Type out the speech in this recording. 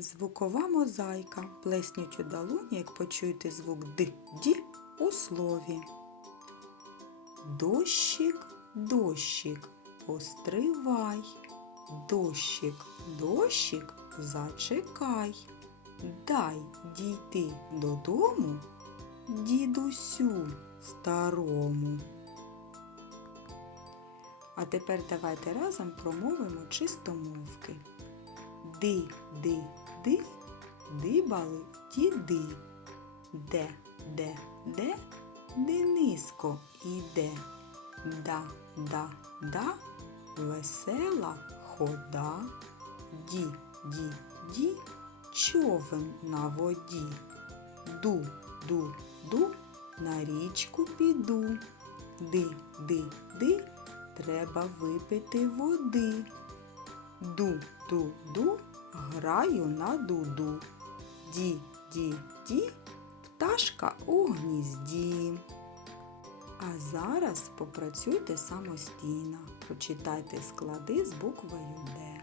Звукова мозаїка. Плесніть у долоні, як почуєте звук Д, Ді у слові. Дощик, дощик, постривай. Дощик, дощик, зачекай. Дай дійти додому дідусю старому. А тепер давайте разом промовимо чистомовки. Ди, ди, ди, дибали діди. Де, де, де, Дениско іде. Да, да, да, весела хода. Ді, ді, ді, човен на воді. Ду, ду, ду, на річку піду. Ди, ди, ди, треба випити води. Ду, ду, ду, граю на дуду. Ді, ді, ді, пташка у гнізді. А зараз попрацюйте самостійно. Прочитайте склади з буквою Д.